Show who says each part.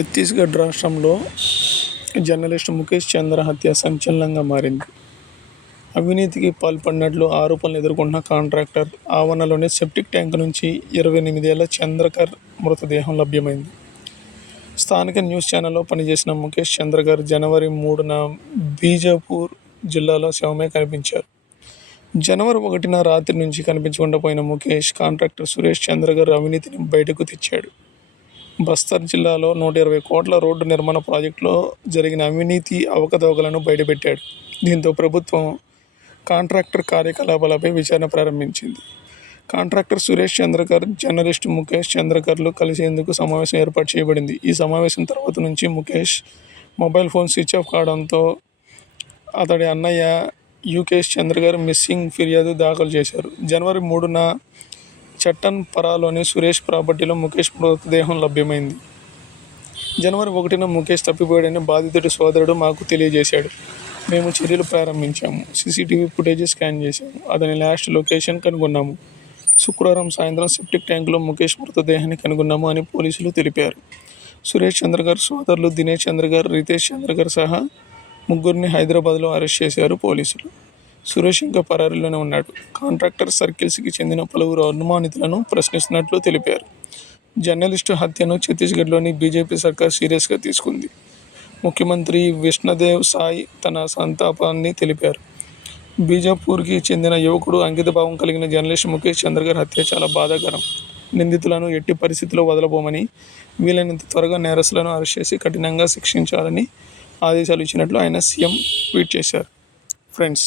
Speaker 1: ఛత్తీస్గఢ్ రాష్ట్రంలో జర్నలిస్ట్ ముఖేష్ చంద్ర హత్య సంచలనంగా మారింది. అవినీతికి పాల్పడినట్లు ఆరోపణలు ఎదుర్కొంటున్న కాంట్రాక్టర్ ఆవరణలోని సెప్టిక్ ట్యాంక్ నుంచి ఇరవై ఎనిమిదేళ్ళ చంద్రకర్ మృతదేహం లభ్యమైంది. స్థానిక న్యూస్ ఛానల్లో పనిచేసిన ముఖేష్ చంద్రకర్ జనవరి మూడున బీజాపూర్ జిల్లాలో శవమే కనిపించారు. జనవరి ఒకటిన రాత్రి నుంచి కనిపించకుండా పోయిన ముఖేష్ కాంట్రాక్టర్ సురేష్ చంద్రగర్ అవినీతిని బయటకు తెచ్చాడు. బస్తర్ జిల్లాలో నూట ఇరవై కోట్ల రోడ్డు నిర్మాణ ప్రాజెక్టులో జరిగిన అవినీతి అవకతవకలను బయటపెట్టాడు. దీంతో ప్రభుత్వం కాంట్రాక్టర్ కార్యకలాపాలపై విచారణ ప్రారంభించింది. కాంట్రాక్టర్ సురేష్ చంద్రకర్ జర్నలిస్ట్ ముఖేష్ చంద్రకర్లు కలిసేందుకు సమావేశం ఏర్పాటు చేయబడింది. ఈ సమావేశం తర్వాత నుంచి Mukesh mobile phone switch off కావడంతో అతడి అన్నయ్య యుకేష్ చంద్రగర్ మిస్సింగ్ ఫిర్యాదు దాఖలు చేశారు. జనవరి మూడున చట్టన్ పరాలోని సురేష్ ప్రాపర్టీలో ముఖేష్ మృతదేహం లభ్యమైంది. జనవరి ఒకటిన ముఖేష్ తప్పిపోయాడని బాధితుడి సోదరుడు మాకు తెలియజేశాడు. మేము చర్యలు ప్రారంభించాము. సీసీటీవీ ఫుటేజ్ స్కాన్ చేశాము. అతని లాస్ట్ లొకేషన్ కనుగొన్నాము. శుక్రవారం సాయంత్రం సెప్టిక్ ట్యాంకులో ముఖేష్ మృతదేహాన్ని కనుగొన్నాము అని పోలీసులు తెలిపారు. సురేష్ చంద్రకర్ సోదరులు దినేష్ చంద్రకర్ రితేష్ చంద్రకర్ సహా ముగ్గురిని హైదరాబాద్లో అరెస్ట్ చేశారు పోలీసులు. సురేష్ ఇంకా పరారీలోనే ఉన్నాడు. కాంట్రాక్టర్ సర్కిల్స్కి చెందిన పలువురు అనుమానితులను ప్రశ్నిస్తున్నట్లు తెలిపారు. జర్నలిస్టు హత్యను ఛత్తీస్గఢ్లోని బీజేపీ సర్కార్ సీరియస్గా తీసుకుంది. ముఖ్యమంత్రి విష్ణుదేవ్ సాయి తన సంతాపాన్ని తెలిపారు. బీజాపూర్కి చెందిన యువకుడు అంకితభావం కలిగిన జర్నలిస్ట్ ముఖేష్ చంద్రకర్ హత్య చాలా బాధాకరం. నిందితులను ఎట్టి పరిస్థితుల్లో వదలబోమని వీలైనంత త్వరగా నేరస్తులను అరెస్ట్ చేసి కఠినంగా శిక్షించాలని ఆదేశాలు ఇచ్చినట్లు ఆయన సీఎం ట్వీట్ చేశారు. ఫ్రెండ్స్